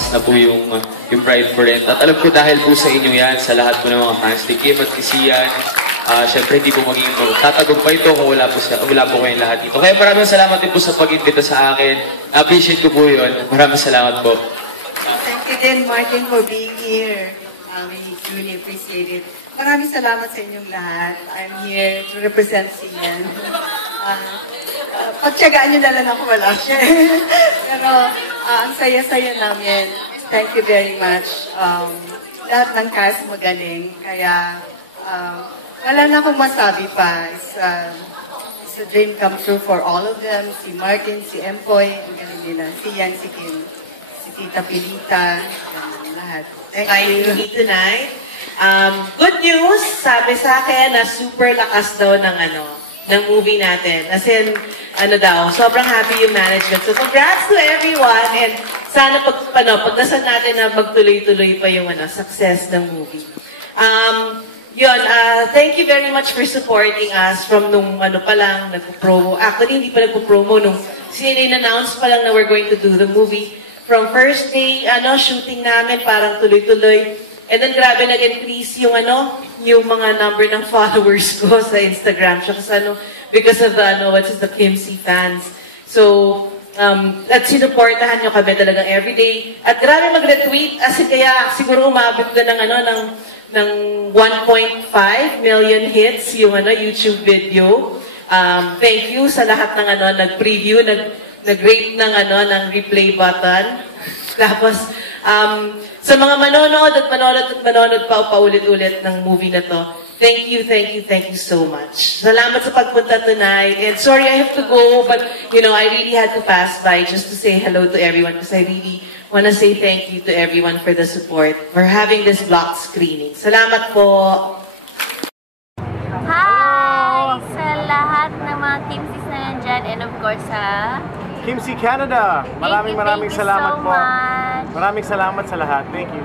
lumakas na po yung Pride for Rent. At alam ko dahil po sa inyo yan, sa lahat po ng mga fans ni Kim at ni Sian, syempre hindi po maging tatagumpay ito kung wala po kayong lahat dito. Kaya maraming salamat din po sa pag-invita sa akin. Appreciate ko po yun. Maraming salamat po. Thank you din, Martin, for being here. We truly appreciate it. Maraming salamat sa inyong lahat. I'm here to represent Sian. Pagtsagaan nyo na lang ako, wala siya. Pero ang saya-saya namin. Thank you very much. Lahat ng cast magaling. Kaya wala na akong masabi pa. It's a dream come true for all of them. Si Martin, si Empoy, ang galing nila. Si Yan, si Kim, si Tita Pilita, lahat. Thank you tonight. Good news, sabi sa akin na super lakas daw ng movie natin. As in, sobrang happy yung management. So congrats to everyone and sana pag nasaan natin na magtuloy-tuloy pa yung success ng movie. Thank you very much for supporting us from nung pa lang, nagpo-promo. Actually, hindi pa nagpo-promo nung in-announce pa lang na we're going to do the movie. From first day, shooting namin, parang tuloy-tuloy. And then, grabe nag-increase yung mga number ng followers ko sa Instagram. Because of the Kim C fans. So, at sinuportahan nyo kami talagang everyday. At grabe mag-retweet, kaya siguro umabot na ng 1.5 million hits yung YouTube video. Thank you sa lahat ng nag-preview, nag-rate ng replay button. Tapos, sa mga manonood pa paulit-ulit ng movie na to, thank you so much. Salamat sa pagpunta tonight. And sorry I have to go, but I really had to pass by just to say hello to everyone because I really want to say thank you to everyone for the support, for having this block screening. Salamat po! Hi! Sa lahat ng mga Kim C's na nandyan and of course sa Kim C Canada! Maraming salamat po. Much. Maraming salamat sa lahat. Thank you.